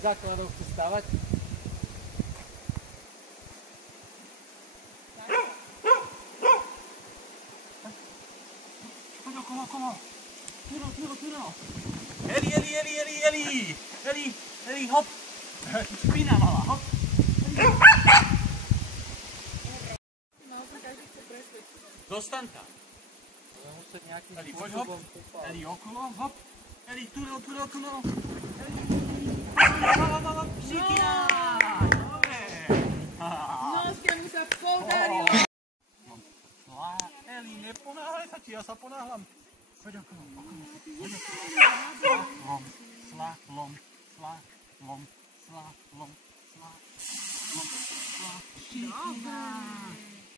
Bez základov chce stávať? Poď okolo. Turo. Eli, hop. Špina malá, hop. Dostan tam. Eli, poď hop. Eli, okolo, hop. Eli, Turo. Šikia! Dobre. Noskému sa podarilo. Eli, neponáhľaj sa ti, ja sa ponáhľam. Poď okolo. Slalom. Šikia!